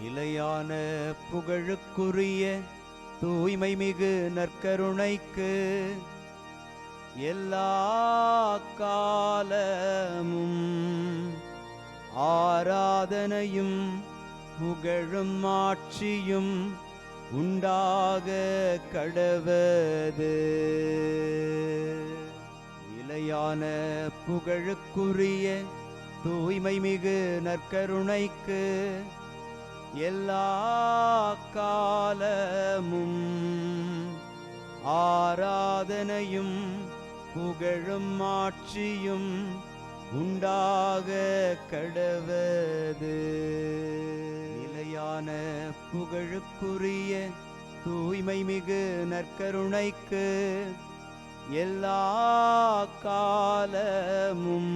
நிலையான புகழுக்குரிய தூய்மை மிகு நற்கருணைக்கு எல்லா காலமும் ஆராதனையும் புகழும் ஆட்சியும் உண்டாக கடவது. நிலையான புகழுக்குரிய தூய்மை மிகு நற்கருணைக்கு எல்லா காலமும் ஆராதனையும் புகழும் ஆட்சியும் உண்டாக கடவது. நிலையான புகழுக்குரிய தூய்மை மிகு நற்கருணைக்கு எல்லா காலமும்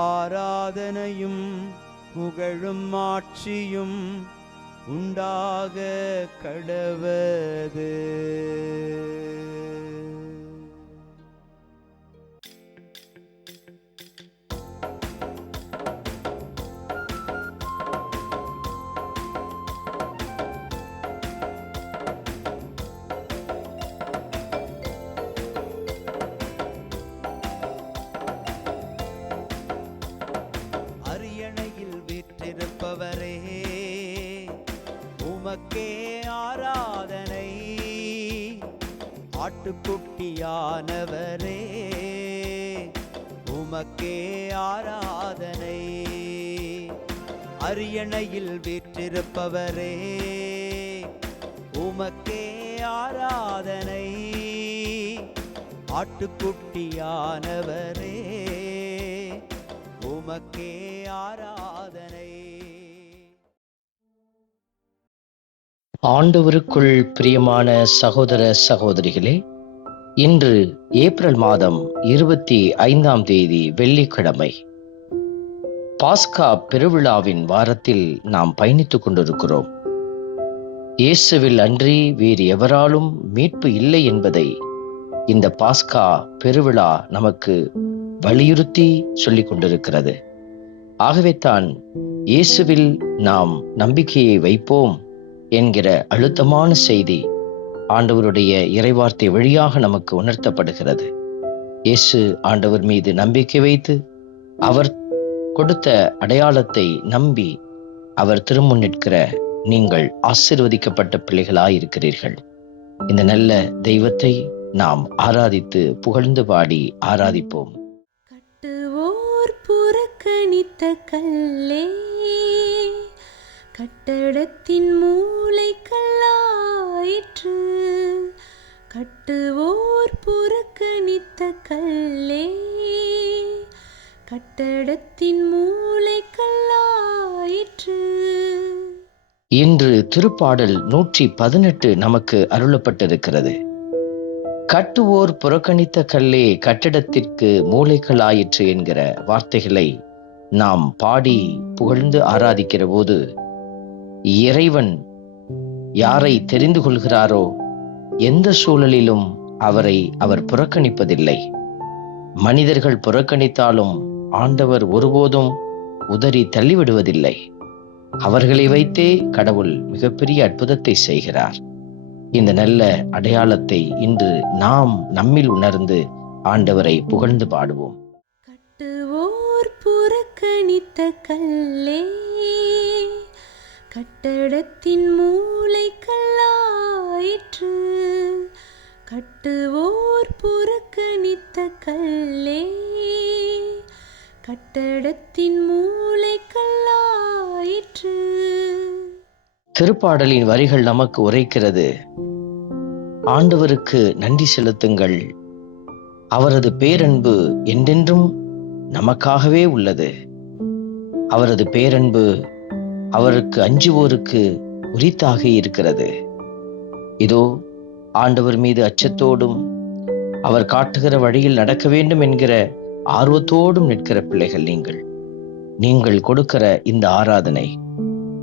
ஆராதனையும் புகழும் ஆட்சியும் உண்டாக கடவது. அரியணையில் வீற்றிருப்பவரே, உமக்கே ஆராதனை. ஆட்டுக்குட்டியானவரே, உமக்கே ஆராதனை. அரியணையில் வீற்றிருப்பவரே, உமக்கே ஆராதனை. ஆட்டுக்குட்டியானவரே, உமக்கே ஆராதனை. ஆண்டவருக்குள் பிரியமான சகோதர சகோதரிகளே, இன்று ஏப்ரல் மாதம் 25ஆம் தேதி வெள்ளிக்கிழமை. பாஸ்கா பெருவிழாவின் வாரத்தில் நாம் பயணித்துக் கொண்டிருக்கிறோம். இயேசுவில் அன்றி வேறு எவராலும் மீட்பு இல்லை என்பதை இந்த பாஸ்கா பெருவிழா நமக்கு வலியுறுத்தி சொல்லிக் கொண்டிருக்கிறது. ஆகவே தான் இயேசுவில் நாம் நம்பிக்கையை வைப்போம் என்கிற அழுத்தமான செய்தி ஆண்டவருடைய இறைவார்த்தை வழியாக நமக்கு உணர்த்தப்படுகிறது. இயேசு ஆண்டவர் மீது நம்பிக்கை வைத்து அவர் கொடுத்த அடையாளத்தை நம்பி அவர் திருமுன் நிற்கிற நீங்கள் ஆசீர்வதிக்கப்பட்ட பிள்ளைகளாயிருக்கிறீர்கள். இந்த நல்ல தெய்வத்தை நாம் ஆராதித்து புகழ்ந்து பாடி ஆராதிப்போம். கட்டுவோர் புறக்கணித்த கல்லே, கட்டடத்தின் மூளைக்கல்லாயிற்று. கட்டுவோர் புறக்கணித்த கல்லே, கட்டடத்தின் மூளைக்கல்லாயிற்று. இன்று திருப்பாடல் 118 நமக்கு அருளப்பட்டிருக்கிறது. கட்டுவோர் புறக்கணித்த கல்லே கட்டிடத்திற்கு மூளைக்கல்லாயிற்று என்கிற வார்த்தைகளை நாம் பாடி புகழ்ந்து ஆராதிக்கிற போது, இறைவன் யாரை தெரிந்து கொள்கிறாரோ எந்த சூழலிலும் அவரை அவர் புறக்கணிப்பதில்லை. மனிதர்கள் புறக்கணித்தாலும் ஆண்டவர் ஒருபோதும் உதறி தள்ளிவிடுவதில்லை. அவர்களை வைத்தே கடவுள் மிகப்பெரிய அற்புதத்தை செய்கிறார். இந்த நல்ல அடையாளத்தை இன்று நாம் நம்மில் உணர்ந்து ஆண்டவரை புகழ்ந்து பாடுவோம். கட்டுவோர் புறக்கணித்த கல்லே, கட்டடத்தின் மூளைக்கல்லாயிற்று. கட்டுவோர் புறக்கணித்த கல்லே, கட்டடத்தின் மூளைக்கல்லாயிற்று. திருப்பாடலின் வரிகள் நமக்கு உரைக்கிறது, ஆண்டவருக்கு நன்றி செலுத்துங்கள், அவரது பேரன்பு என்றென்றும் நமக்காகவே உள்ளது. அவரது பேரன்பு அவருக்கு அஞ்சுவோருக்கு உரித்தாக இருக்கிறது. இதோ ஆண்டவர் மீது அச்சத்தோடும் அவர் காட்டுகிற வழியில் நடக்க வேண்டும் என்கிற ஆர்வத்தோடும் நிற்கிற பிள்ளைகள் நீங்கள் கொடுக்கிற இந்த ஆராதனை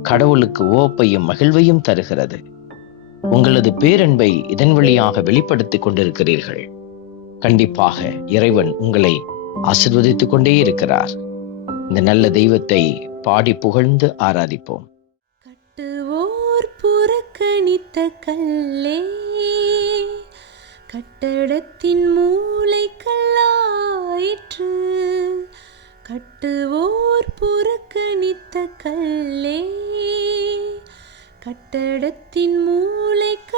கடவுளுக்கு உவப்பையும் மகிழ்வையும் தருகிறது. உங்களது பேரன்பை இதன் வழியாக வெளிப்படுத்திக் கொண்டிருக்கிறீர்கள். கண்டிப்பாக இறைவன் உங்களை ஆசீர்வதித்துக் கொண்டே இருக்கிறார். இந்த நல்ல தெய்வத்தை பாடி புகழ்ந்து ஆராதிப்போம். கட்டுவோர் புறக்கணித்த கல்லே, கட்டடத்தின் மூளைக்கல்லாயிற்று. கட்டுவோர் புறக்கணித்த கல்லே, கட்டடத்தின் மூளைக்கல்லாயிற்று.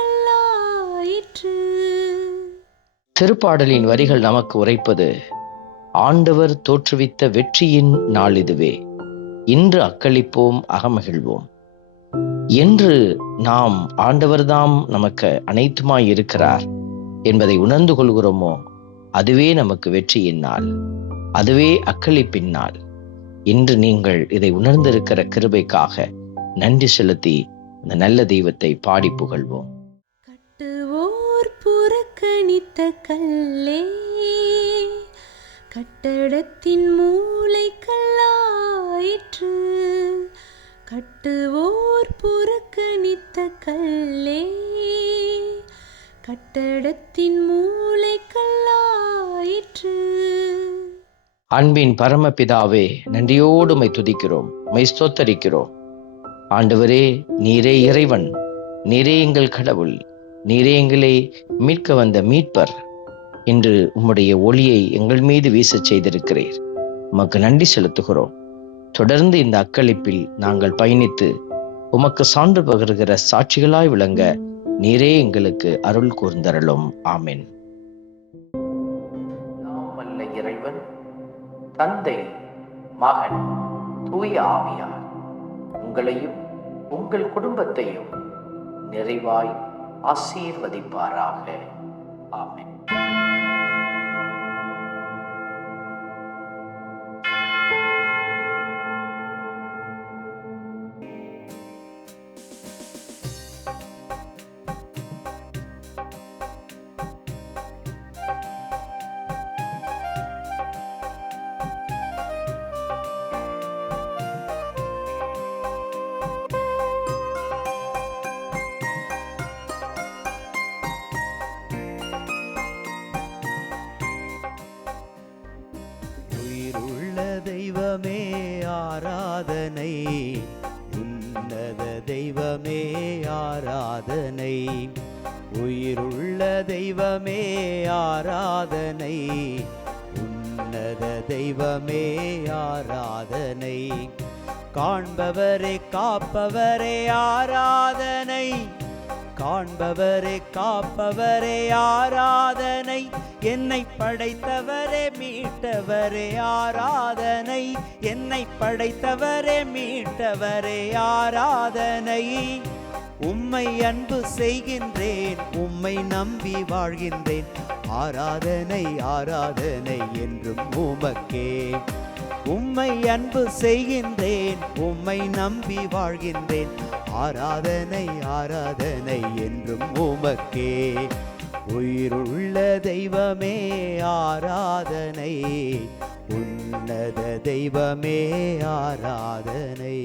திருப்பாடலின் வரிகள் நமக்கு உரைப்பது, ஆண்டவர் தோற்றுவித்த வெற்றியின் நாள் இதுவே, இன்று அக்களிப்போம் அகமகிழ்வோம். என்று நாம் ஆண்டவர்தாம் நமக்கு அனைத்துமாய் இருக்கிறார் என்பதை உணர்ந்து கொள்கிறோமோ, அதுவே நமக்கு வெற்றியின் நாள், அதுவே அக்களிப்பின் நாள். இன்று நீங்கள் இதை உணர்ந்திருக்கிற கிருபைக்காக நன்றி செலுத்தி அந்த நல்ல தெய்வத்தை பாடி புகழ்வோம். கட்டுவோர் புறக்கணித்த கல்லே, கட்டடத்தின் மூளைக்கல்லாயிற்று. கட்டுவோர் புறக்கணித்த கல்லே, கட்டடத்தின் மூளைக்கல்லாயிற்று. அன்பின் பரமபிதாவே, நன்றியோடு உம்மை துதிக்கிறோம், உம்மை ஸ்தோத்தரிக்கிறோம். ஆண்டவரே, நீரே இறைவன், நீரே எங்கள் கடவுள், நீரே எங்களை மீட்க வந்த மீட்பர். இன்று உம்முடைய ஒளியை எங்கள் மீது வீசச் செய்திருக்கிறீர். உமக்கு நன்றி செலுத்துகிறோம். தொடர்ந்து இந்த அக்களிப்பில் நாங்கள் பயணித்து உமக்கு சான்று பகருகிற சாட்சிகளாய் விளங்க நீரே எங்களுக்கு அருள் கூர்ந்தருளும். ஆமென். வல்ல இறைவன், தந்தை, மகன், தூய ஆவியார் உங்களையும் உங்கள் குடும்பத்தையும் நிறைவாய் ஆசீர்வதிப்பாராக. ஆமென். தெய்வமே ஆராதனை, உன்னத தெய்வமே ஆராதனை. உயிருள்ள தெய்வமே ஆராதனை, உன்னத தெய்வமே ஆராதனை. காண்பவரே காப்பவரே ஆராதனை, காண்பவரே காப்பவரே ஆராதனை. என்னை படைத்தவரே மீட்டவரே ஆராதனை, என்னை படைத்தவரே மீட்டவரே ஆராதனை. உம்மை அன்பு செய்கின்றேன், உம்மை நம்பி வாழ்கின்றேன். ஆராதனை ஆராதனை என்றும் உமக்கே. உம்மை அன்பு செய்கின்றேன், உம்மை நம்பி வாழ்கின்றேன். ஆராதனை ஆராதனை என்றும் உமக்கே. உயிருள்ள தெய்வமே ஆராதனை, உன்னத தெய்வமே ஆராதனை.